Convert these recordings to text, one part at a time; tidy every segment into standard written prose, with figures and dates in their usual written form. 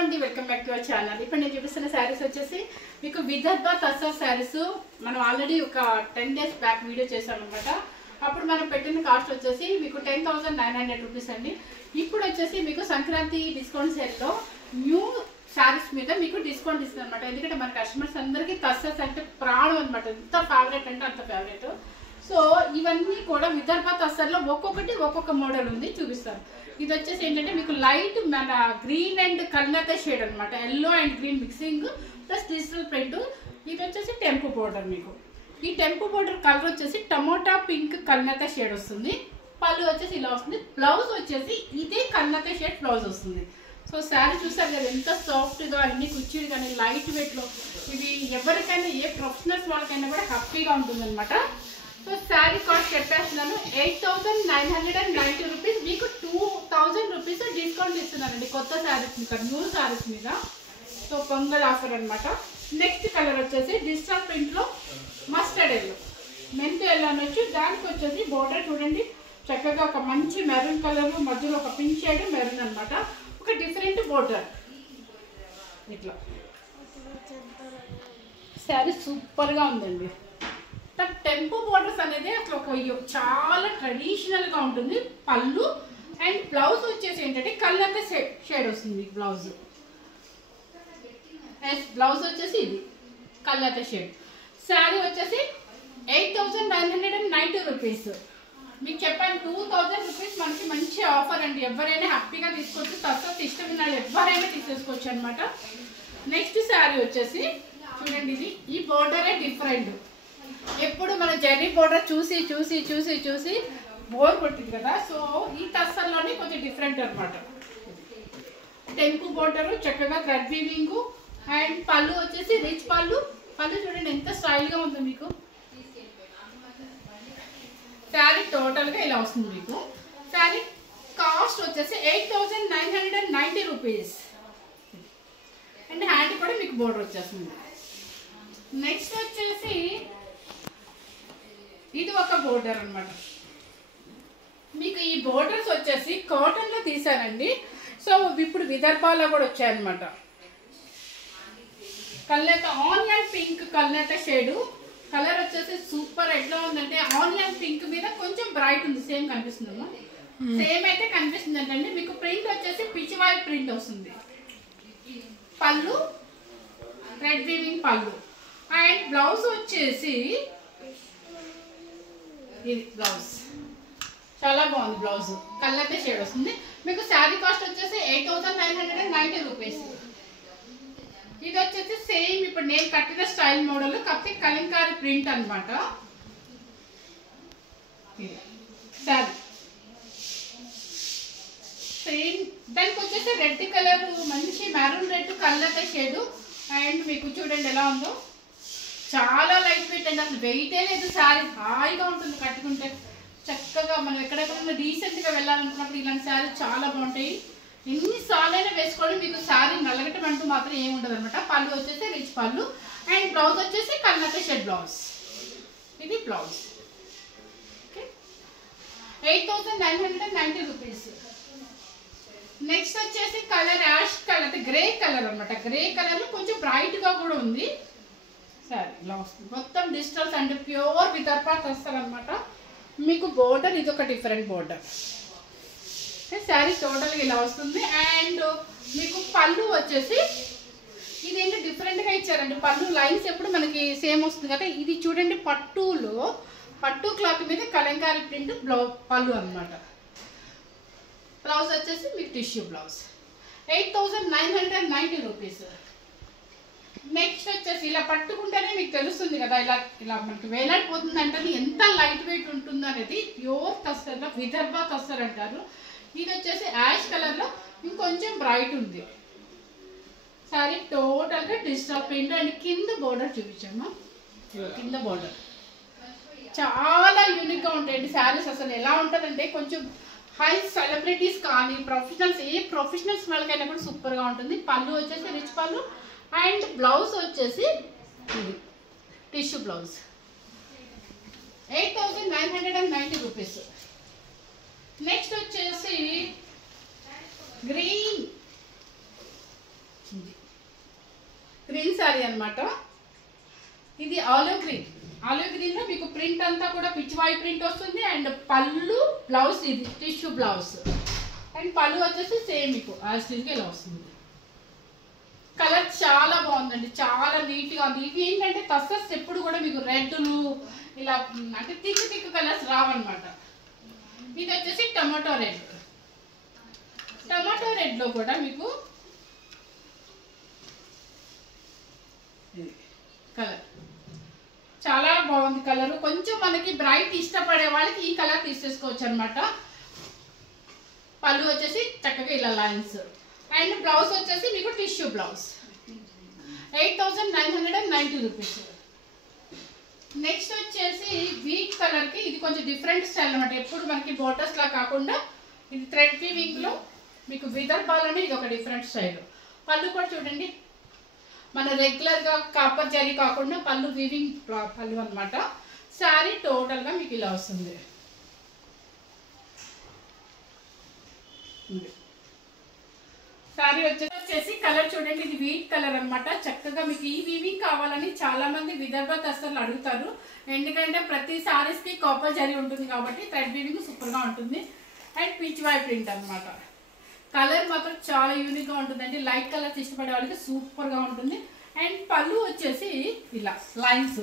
అండి, welcome back to our channel. ఇప్పుడు నేను చూపిస్తున్న శారీస్ వచ్చేసి మీకు విదర్భ తస్సర్ శారీస్. మనం ఆల్రెడీ ఒక 10 days బ్యాక్ వీడియో చేసాం అనమాట. అప్పుడు మనం పెట్టిన కాస్ట్ వచ్చేసి మీకు 10,900 రూపీస్ అండి. ఇప్పుడు వచ్చేసి మీకు సంక్రాంతి డిస్కౌంట్ సేల్లో న్యూ శారీస్ మీద మీకు డిస్కౌంట్ ఇస్తుంది అనమాట. ఎందుకంటే మన కస్టమర్స్ అందరికీ తస్సర్స్ అంటే ప్రాణం అనమాట. ఎంత ఫేవరెట్ అంటే అంత ఫేవరెట్. సో ఇవన్నీ కూడా విదర్భ తస్సర్లో ఒక్కొక్కటి ఒక్కొక్క మోడల్ ఉంది, చూపిస్తాను. ఇది వచ్చేసి ఏంటంటే మీకు లైట్ మన గ్రీన్ అండ్ కల్నత షేడ్ అనమాట. Yellow and green mixing plus digital print. ఇది వచ్చేసి టెంపు బోర్డర్. మీకు ఈ టెంపు బోర్డర్ కలర్ వచ్చేసి టమోటా పింక్ కల్నత షేడ్ వస్తుంది. పళ్ళు వచ్చేసి ఇలా వస్తుంది. బ్లౌజ్ వచ్చేసి ఇదే కల్నత షేడ్ బ్లౌజ్ వస్తుంది. సో శారీ చూసారు కదా ఎంత సాఫ్ట్గా, అన్ని కుర్చీలు కానీ లైట్ వెయిట్లో. ఇది ఎవరికైనా ఏ ప్రొఫెషనల్స్ వాళ్ళకైనా కూడా హ్యాపీగా ఉంటుంది అనమాట. సో శారీ కాస్ట్ చెప్పేస్తున్నాను 8,990 రూపీస్. మీకు 2,000 రూపీస్ డిస్కౌంట్ ఇస్తున్నారండి కొత్త శారీస్ మీద, న్యూ శారీస్ మీద. సో పొంగల్ ఆఫర్ అనమాట. నెక్స్ట్ కలర్ వచ్చేసి డిజిటల్ ప్రింట్లో మస్టర్డ్ ఎల్లో, మెంతు ఎల్లో అనొచ్చు. దానికి వచ్చేసి బోర్డర్ చూడండి చక్కగా ఒక మంచి మెరూన్ కలర్, మధ్యలో ఒక పింక్ షేడ్ మెరూన్ అనమాట. ఒక డిఫరెంట్ బోర్డర్ ఇట్లా. శారీ సూపర్గా ఉందండి. టెంపు బోర్డర్స్ అనేది అసలు ఒక చాలా ట్రెడిషనల్గా ఉంటుంది. పళ్ళు అండ్ బ్లౌజ్ వచ్చేసి ఏంటంటే కలర్ షేడ్ వస్తుంది బ్లౌజ్. బ్లౌజ్ వచ్చేసి ఇది కలర్ షేడ్. శారీ వచ్చేసి 8,990 రూపీస్. మీకు చెప్పాను 2,000 రూపీస్ మనకి మంచి ఆఫర్ అండి. ఎవరైనా హ్యాపీగా తీసుకోవచ్చు. తస్సర్ ఇష్టం ఉన్న వాళ్ళు ఎవరైనా తీసేసుకోవచ్చు అనమాట. నెక్స్ట్ శారీ వచ్చేసి చూడండి, ఇది ఈ బోర్డరే డిఫరెంట్. ఎప్పుడు మన జరీ బోర్డర్ చూసి చూసి చూసి చూసి బోర్ కొట్టింది కదా. సో ఈ తస్సర్లోనే కొంచెం డిఫరెంట్ అనమాట. టెంపు బోర్డరు చక్కగా థ్రెడ్ వీవింగ్ అండ్ పళ్ళు వచ్చేసి రిచ్ పళ్ళు. పళ్ళు చూడండి ఎంత స్టైల్గా ఉందో మీకు. శారీ టోటల్గా ఇలా వస్తుంది మీకు. శారీ కాస్ట్ వచ్చేసి 8,990 రూపీస్ అండ్ హ్యాండ్ కూడా మీకు బోర్డర్ వచ్చేస్తుంది. నెక్స్ట్ వచ్చేసి ఇది ఒక బోర్డర్ అనమాట. మీకు ఈ బోర్డర్స్ వచ్చేసి కాటన్లో తీసానండి. సో ఇప్పుడు విదర్భాలో కూడా వచ్చాయన్నమాట. కల్నేత ఆనియన్ పింక్ కల్నేత షేడు. కలర్ వచ్చేసి సూపర్. ఎట్లా ఉందంటే ఆనియన్ పింక్ మీద కొంచెం బ్రైట్ ఉంది. సేమ్ కనిపిస్తుందమ్మా, సేమ్ అయితే కనిపిస్తుంది అంటే. మీకు ప్రింట్ వచ్చేసి పిచ్చివాయి ప్రింట్ వస్తుంది. పళ్ళు థ్రెడ్ వీవింగ్ పళ్ళు అండ్ బ్లౌజ్ వచ్చేసి ఇది బ్లౌజ్. చాలా బాగుంది బ్లౌజ్. కలర్ షేడ్ వస్తుంది. మీకు శారీ కాస్ట్ వచ్చేసి 8,990 రూపీస్. ఇది వచ్చేసి సేమ్ ఇప్పుడు నేను కట్టిన స్టైల్ మోడల్, కాకపోతే కలంకారీ ప్రింట్ అనమాట. శారీ సేమ్. దానికి వచ్చేసి రెడ్ కలర్, మంచి maroon red colour shade. And మీకు చూడండి ఎలా ఉందో, చాలా లైట్ వెయిట్ అండి. అసలు వెయిటే లేదు. శారీ హాయిగా ఉంటుంది కట్టుకుంటే. చక్కగా మనం ఎక్కడెక్కడ రీసెంట్గా వెళ్ళాలనుకున్నప్పుడు ఇలాంటి శారీ చాలా బాగుంటాయి. ఎన్నిసార్లు అయినా వేసుకోండి, మీకు శారీ నలగటం అంటూ మాత్రం ఏమి ఉండదు అనమాట. పళ్ళు వచ్చేసి రిచ్ పళ్ళు అండ్ బ్లౌజ్ వచ్చేసి కల్నత షేడ్ బ్లౌజ్. ఇది బ్లౌజ్. Okay, 8,990 rupees. నెక్స్ట్ వచ్చేసి colour ash colour, grey colour అనమాట. గ్రే కలర్ కొంచెం బ్రైట్గా కూడా ఉంది. సరే ఇలా వస్తుంది మొత్తం డిజిటల్స్ అంటే ప్యూర్ విదర్భ తస్సర్ అనమాట. మీకు బోర్డర్ ఇది ఒక డిఫరెంట్ బోర్డర్. శారీ టోటల్గా ఇలా వస్తుంది. అండ్ మీకు పళ్ళు వచ్చేసి ఇదేంటి డిఫరెంట్గా ఇచ్చారండి. పళ్ళు లైన్స్ ఎప్పుడు మనకి సేమ్ వస్తుంది కదా. ఇది చూడండి పట్టులో, పట్టు క్లాత్ మీద కలంకారీ ప్రింట్ పళ్ళు అనమాట. బ్లౌజ్ వచ్చేసి మీకు టిష్యూ బ్లౌజ్. 8,990 రూపీస్. నెక్స్ట్ వచ్చేసి ఇలా పట్టుకుంటేనే మీకు తెలుస్తుంది కదా, ఇలా ఇలా మనకి వేలాడిపోతుంది అంటే ఎంత లైట్ వెయిట్ ఉంటుందో అనేది. ప్యూర్ తస్సర్లో విదర్భ తస్సర్ అంటారు. ఇది వచ్చేసి యాష్ కలర్లో ఇంకొంచెం బ్రైట్ ఉంది. సారీ టోటల్గా డిజిటల్ ప్రింట్ అండ్ కింద బోర్డర్ చూపించాము. కింద బోర్డర్ చాలా యూనిక్గా ఉంటాయండి శారీస్. అసలు ఎలా ఉంటుందంటే కొంచెం హై సెలబ్రిటీస్ కానీ ప్రొఫెషనల్స్, ఏ ప్రొఫెషనల్స్ వాళ్ళకైనా కూడా సూపర్గా ఉంటుంది. పళ్ళు వచ్చేసి రిచ్ పళ్ళు అండ్ బ్లౌజ్ వచ్చేసి ఇది టిష్యూ బ్లౌజ్. 8,990 రూపీస్. నెక్స్ట్ వచ్చేసి గ్రీన్ గ్రీన్ శారీ అనమాట. ఇది ఆలివ్ గ్రీన్. ఆలివ్ గ్రీన్ లో మీకు ప్రింట్ అంతా కూడా పిచ్చివాయి ప్రింట్ వస్తుంది. అండ్ పళ్ళు బ్లౌజ్ ఇది టిష్యూ బ్లౌజ్. అండ్ పళ్ళు వచ్చేసి సేమ్ మీకు యాస్టీజ్గా ఇలా వస్తుంది. కలర్ చాలా బాగుందండి, చాలా నీట్గా ఉంది. ఇవి ఏంటంటే టస్సర్స్ ఎప్పుడు కూడా మీకు రెడ్లు ఇలా అంటే థిక్ కలర్స్ రావన్నమాట. ఇది వచ్చేసి టమాటో రెడ్. టమాటో రెడ్లో కూడా మీకు కలర్ చాలా బాగుంది. కలర్ కొంచెం మనకి బ్రైట్ ఇష్టపడే వాళ్ళకి ఈ కలర్ తీసేసుకోవచ్చు అనమాట. పళ్ళు వచ్చేసి చక్కగా ఇలా లైన్స్. అండ్ బ్లౌజ్ వచ్చేసి మీకు టిష్యూ బ్లౌజ్. 8,990 రూపీస్. నెక్స్ట్ వచ్చేసి వీట్ కలర్కి ఇది కొంచెం డిఫరెంట్ స్టైల్ అనమాట. ఎప్పుడు మనకి బోటర్స్ లా కాకుండా ఇది థ్రెడ్ వీవింగ్ లో మీకు విదర్భాలోనే ఇది ఒక డిఫరెంట్ స్టైల్. పళ్ళు కూడా చూడండి, మన రెగ్యులర్ గా కాపర్ జరీ కాకుండా పళ్ళు వీవింగ్ పళ్ళు అనమాట. శారీ టోటల్ గా మీకు ఇలా వస్తుంది. శారీ వచ్చేసి కలర్ చూడండి, ఇది వీట్ కలర్ అనమాట. చక్కగా మీకు ఈ వీవింగ్ కావాలని చాలా మంది విదర్భ దస్తర్లు అడుగుతారు. ఎందుకంటే ప్రతి సారీస్ కి కాపర్ జరీ ఉంటుంది కాబట్టి థ్రెడ్ వీవింగ్ సూపర్ గా ఉంటుంది. అండ్ పీచ్ వై ప్రింట్ అనమాట. కలర్ మాత్రం చాలా యూనిక్ గా ఉంటుందండి. లైట్ కలర్స్ ఇష్టపడే వాళ్ళకి సూపర్ గా ఉంటుంది. అండ్ పళ్ళు వచ్చేసి ఇలా లైన్స్.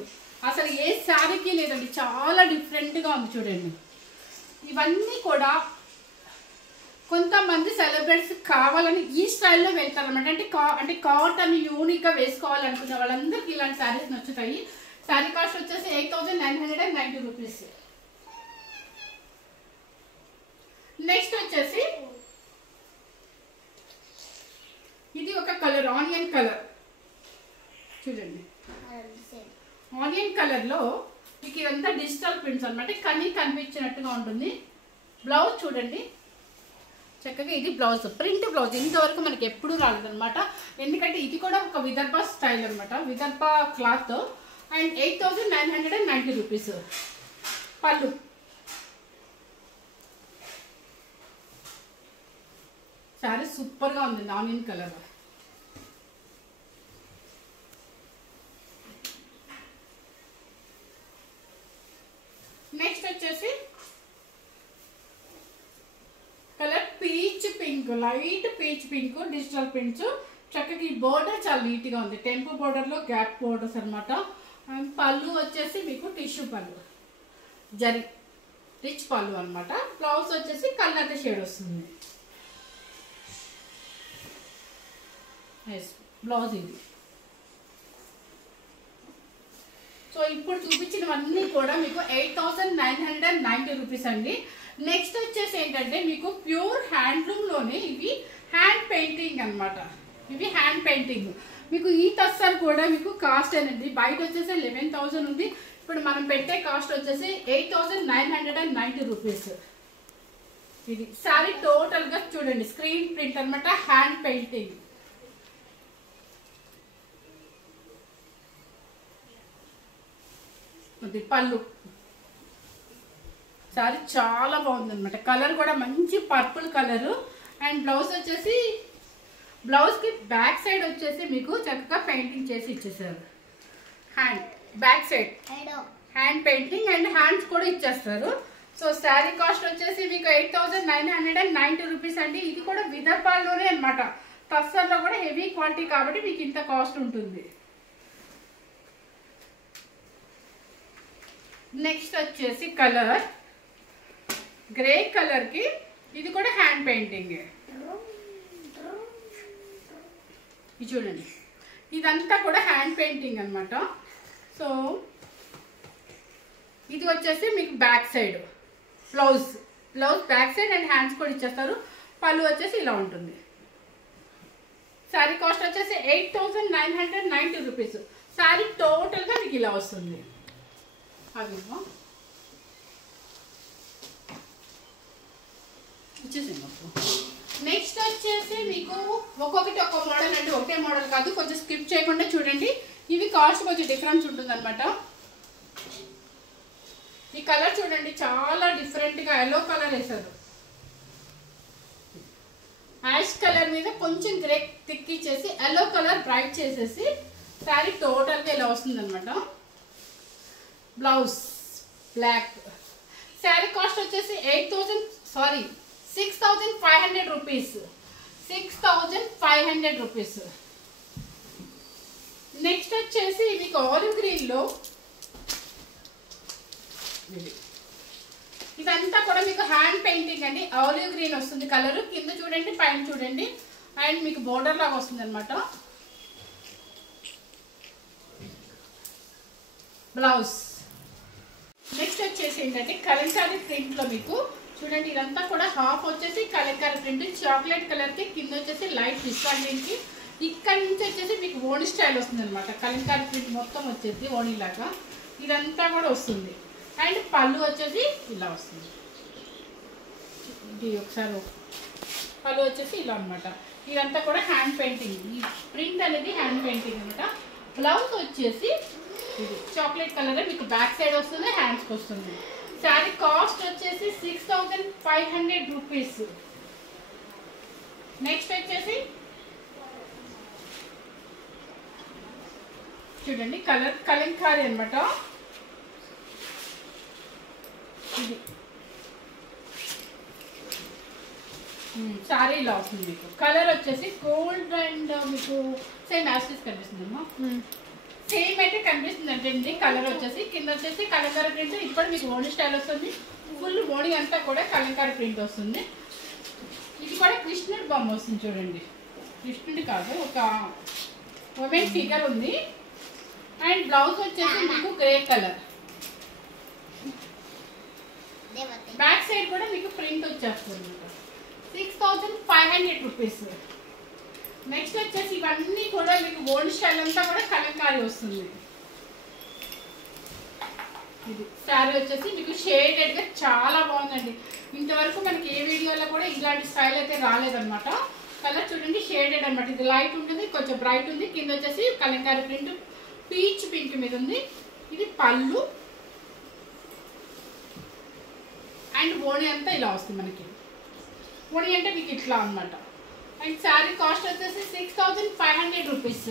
అసలు ఏ శారీకి లేదండి, చాలా డిఫరెంట్ గా ఉంది చూడండి. ఇవన్నీ కూడా కొంతమంది సెలబ్రిటీస్ కావాలని ఈ స్టైల్లో వెళ్తారు అనమాట. అంటే కాటన్ యూనిక్గా వేసుకోవాలనుకున్న వాళ్ళందరికీ ఇలాంటి శారీస్ నచ్చుతాయి. శారీ కాస్ట్ వచ్చేసి 8,990 రూపీస్. నెక్స్ట్ వచ్చేసి ఇది ఒక కలర్, ఆనియన్ కలర్ చూడండి. ఆనియన్ కలర్లో మీకు ఇదంతా డిజిటల్ ప్రింట్స్ అనమాట. కనీ కనిపించినట్టుగా ఉంటుంది. బ్లౌజ్ చూడండి చక్కగా, ఇది బ్లౌజ్ ప్రింట్ బ్లౌజ్. ఇంతవరకు మనకి ఎప్పుడు రాలేదన్నమాట. ఎందుకంటే ఇది కూడా ఒక విదర్భ స్టైల్ అనమాట, విదర్భ క్లాత్. And 8,990 rupees. పళ్ళు శారీ సూపర్గా ఉంది ఆనియన్ కలర్. నెక్స్ట్ వచ్చేసి colour peach pink, light peach pink, digital prints. చక్కగా ఈ బోర్డర్ చాలా నీట్గా ఉంది. టెంపు బోర్డర్లో గ్యాప్ బోర్డర్స్ అనమాట. అండ్ పళ్ళు వచ్చేసి మీకు టిష్యూ పళ్ళు, జరి రిచ్ పళ్ళు అనమాట. బ్లౌజ్ వచ్చేసి కలర్ షేడ్ వస్తుంది. బ్లౌజ్ ఇది. సో ఇప్పుడు చూపించినవన్నీ కూడా మీకు 8,990 రూపీస్ అండి. నెక్స్ట్ వచ్చేసి ఏంటంటే మీకు ప్యూర్ హ్యాండ్లూమ్లోనే ఇవి హ్యాండ్ పెయింటింగ్ అనమాట. ఇవి హ్యాండ్ పెయింటింగ్. మీకు ఈ తస్సర్ కూడా మీకు కాస్ట్ అనేది బయట వచ్చేసి 11,000 ఉంది. ఇప్పుడు మనం పెట్టే కాస్ట్ వచ్చేసి 8,990 రూపీస్. ఇది శారీ టోటల్గా చూడండి, స్క్రీన్ ప్రింట్ అనమాట, హ్యాండ్ పెయింటింగ్. ఇది పళ్ళు. శారీ చాలా బాగుంది అనమాట. కలర్ కూడా మంచి పర్పుల్ కలరు. అండ్ బ్లౌజ్ వచ్చేసి బ్లౌజ్కి బ్యాక్ సైడ్ వచ్చేసి మీకు చక్కగా పెయింటింగ్ చేసి ఇచ్చేసారు. Hand back side hand painting and hands కూడా ఇచ్చేస్తారు. సో శారీ కాస్ట్ వచ్చేసి మీకు 8,990 రూపీస్ అండి. ఇది కూడా విదర్భాల్లోనే అనమాట. టస్సర్లో కూడా హెవీ క్వాలిటీ కాబట్టి మీకు ఇంత కాస్ట్ ఉంటుంది. నెక్స్ట్ వచ్చేసి కలర్ గ్రే కలర్కి ఇది కూడా హ్యాండ్ పెయింటింగ్. ఇది చూడండి, ఇదంతా కూడా హ్యాండ్ పెయింటింగ్ అనమాట. సో ఇది వచ్చేసి మీకు back side blouse back side and hands కూడా ఇచ్చేస్తారు. పళ్ళు వచ్చేసి ఇలా ఉంటుంది. శారీ కాస్ట్ వచ్చేసి 8,990 రూపీస్. శారీ టోటల్గా మీకు ఇలా వస్తుంది. అదేమో నెక్స్ట్ వచ్చేసి మీకు ఒక్కొక్కటి ఒక్క మోడల్ అండి, ఒకటే మోడల్ కాదు. కొంచెం స్కిప్ చేయకుండా చూడండి. ఇవి కాస్ట్ కొంచెం డిఫరెన్స్ ఉంటుంది అనమాట. ఈ కలర్ చూడండి, చాలా డిఫరెంట్గా ఎల్లో కలర్ వేసారు. యాష్ కలర్ మీద కొంచెం గ్రే థిక్ ఇచ్చేసి ఎల్లో కలర్ బ్రైట్ చేసేసి శారీ టోటల్గా ఇలా వస్తుంది అనమాట. Blouse black. శారీ కాస్ట్ వచ్చేసి 6,500 రూపీస్. 6,500 రూపీస్. నెక్స్ట్ వచ్చేసి మీకు ఆలివ్ గ్రీన్లో ఇదంతా కూడా మీకు హ్యాండ్ పెయింటింగ్ అండి. ఆలివ్ గ్రీన్ వస్తుంది కలర్. కింద చూడండి, పైన చూడండి. అండ్ మీకు బోర్డర్ లాగా వస్తుంది అనమాట. బ్లౌజ్. నెక్స్ట్ వచ్చేసి ఏంటంటే కలంకారీ ప్రింట్లో మీకు చూడండి, ఇదంతా కూడా హాఫ్ వచ్చేసి కలంకారీ ప్రింట్ చాక్లెట్ కలర్కి, కింద వచ్చేసి లైట్ డిస్కాండింగ్కి. ఇక్కడ నుంచి వచ్చేసి మీకు ఓణి స్టైల్ వస్తుంది అనమాట. కలంకారీ ప్రింట్ మొత్తం వచ్చేసి ఓణి లాగా ఇదంతా కూడా వస్తుంది. అండ్ పళ్ళు వచ్చేసి ఇలా వస్తుంది. ఇది ఒకసారి పళ్ళు వచ్చేసి ఇలా అనమాట. ఇదంతా కూడా హ్యాండ్ పెయింటింగ్. ఈ ప్రింట్ అనేది హ్యాండ్ పెయింటింగ్ అనమాట. బ్లౌజ్ వచ్చేసి ఇది చాక్లెట్ కలర్ మీకు బ్యాక్ సైడ్ వస్తుంది, హ్యాండ్స్కి వస్తుంది. శారీ కాస్ట్ వచ్చేసి 6,500 రూపీస్. నెక్స్ట్ వచ్చేసి చూడండి కలర్ కలంకారీ అనమాట. ఇది శారీ ఇలా వస్తుంది. మీకు కలర్ వచ్చేసి గోల్డ్ అండ్ మీకు సేమ్ యాస్టిస్ కనిపిస్తుందమ్మా. సేమ్ అయితే కనిపిస్తుంది అంటే కలర్ వచ్చేసి కింద వచ్చేసి కలంకారీ ప్రింట్. ఇప్పుడు మీకు ఓణి స్టైల్ వస్తుంది. ఫుల్ ఓణి అంతా కూడా కలంకారీ ప్రింట్ వస్తుంది. ఇది కూడా కృష్ణుడి బొమ్మ వస్తుంది చూడండి. కృష్ణుడి కాదు, ఒక ఉమెన్ ఫిగర్ ఉంది. అండ్ బ్లౌజ్ వచ్చేసి మీకు గ్రే కలర్. బ్యాక్ సైడ్ కూడా మీకు ప్రింట్ వచ్చేస్తుంది. 6,500 రూపీస్. నెక్స్ట్ వచ్చేసి ఇవన్నీ కూడా మీకు ఓల్డ్ స్టైల్ అంతా కూడా కలంకారీ వస్తుంది. ఇది శారీ వచ్చేసి మీకు షేడెడ్గా చాలా బాగుందండి. ఇంతవరకు మనకి ఏ వీడియోలో కూడా ఇలాంటి స్టైల్ అయితే రాలేదన్నమాట. కలర్ చూడండి షేడెడ్ అనమాట. ఇది లైట్ ఉంటుంది, కొంచెం బ్రైట్ ఉంది. కింద వచ్చేసి కలంకారీ ప్రింట్ పీచ్ పింక్ మీద ఉంది. ఇది పళ్ళు అండ్ ఓణి అంతా ఇలా వస్తుంది మనకి. ఓణి అంటే మీకు ఇట్లా అనమాట. అండ్ శారీ కాస్ట్ వచ్చేసి 6,500 రూపీస్.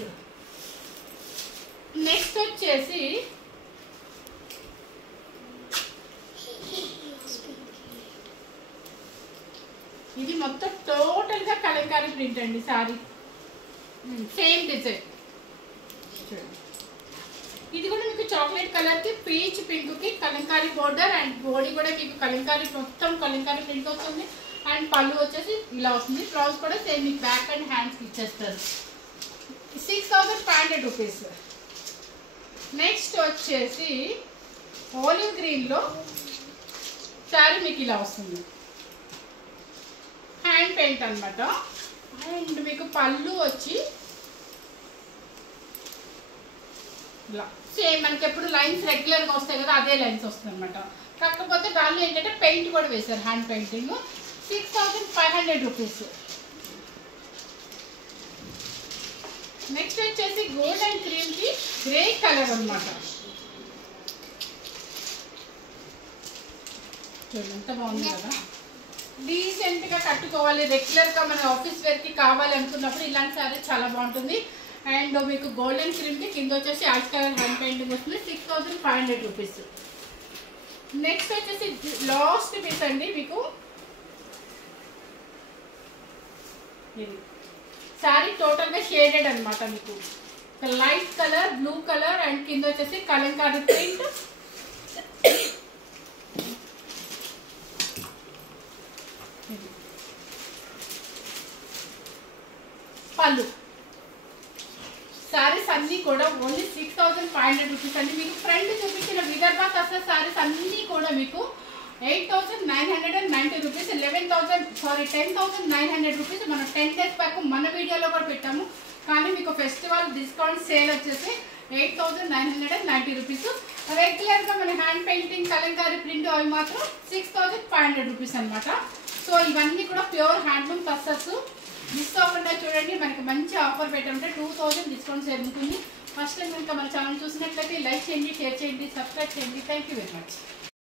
నెక్స్ట్ వచ్చేసి ఇది మొత్తం టోటల్గా కలంకారీ ప్రింట్ అండి. Sari same design. ఇది కూడా మీకు చాక్లెట్ కలర్కి పీచ్ పింక్కి కలంకారీ బోర్డర్ అండ్ బాడీ కూడా మీకు కలంకారీ మొత్తం కలంకారీ ప్రింట్ వస్తుంది. అండ్ పళ్ళు వచ్చేసి ఇలా వస్తుంది. బ్లౌజ్ కూడా సేమ్ మీకు బ్యాక్ అండ్ హ్యాండ్స్కి ఇచ్చేస్తారు. 6,500 రూపీస్. నెక్స్ట్ వచ్చేసి ఆలివ్ గ్రీన్లో శారీ మీకు ఇలా వస్తుంది. హ్యాండ్ పెయింట్ అనమాట. అండ్ మీకు పళ్ళు వచ్చి ఇలా సేమ్ మనకి ఎప్పుడు లైన్స్ రెగ్యులర్గా వస్తాయి కదా, అదే లైన్స్ వస్తుంది అనమాట. కాకపోతే దానిలో ఏంటంటే పెయింట్ కూడా వేశారు, హ్యాండ్ పెయింటింగ్. 6,500 రూపీస్. నెక్స్ట్ వచ్చేసి గోల్డ్ అండ్ క్రీమ్కి గ్రే కలర్ అనమాట. చూడండి ఎంత బాగుంది కదా. డీసెంట్గా కట్టుకోవాలి, రెగ్యులర్గా మన ఆఫీస్ వేర్కి కావాలి అనుకున్నప్పుడు ఇలాంటి శారీ చాలా బాగుంటుంది. అండ్ మీకు గోల్డెన్ క్రీమ్కి కింద వచ్చేసి యాష్ కలర్ హ్యాండ్ పెయింటింగ్ వస్తుంది. 6,500 రూపీస్. నెక్స్ట్ వచ్చేసి లాస్ట్ పీస్ అండి. మీకు ఇది శారీ టోటల్గా షేడెడ్ అనమాట. మీకు light colour, blue colour and కింద వచ్చేసి కలంకారీ ప్రింట్. పళ్ళు. శారీస్ అన్నీ కూడా ఓన్లీ 6,500 రూపీస్ అండి. మీకు ఫ్రంట్ చూపించిన విదర్భ కస్టర్ శారీస్ అన్నీ కూడా మీకు 8,990 రూపీస్. 10,900 రూపీస్. మనం 10 డేస్ బ్యాక్ మన వీడియోలో కూడా పెట్టాము. కానీ మీకు ఫెస్టివల్ డిస్కౌంట్ సేల్ వచ్చేసి 8,990 రూపీస్. రెగ్యులర్గా మన హ్యాండ్ పెయింటింగ్ కలంకారీ ప్రింట్ అవి మాత్రం 6,500 రూపీస్ అనమాట. సో ఇవన్నీ కూడా ప్యూర్ హ్యాండ్లూమ్ కస్టర్స్. మిస్ అవ్వకుండా చూడండి, మనకి మంచి ఆఫర్ పెట్టామంటే 2,000 డిస్కౌంట్ సేల్ ఉంటుంది. ఫస్ట్ టైం కనుక మన ఛానల్ చూసినట్లయితే లైక్ చేయండి, షేర్ చేయండి, సబ్స్క్రైబ్ చేయండి. Thank you very much.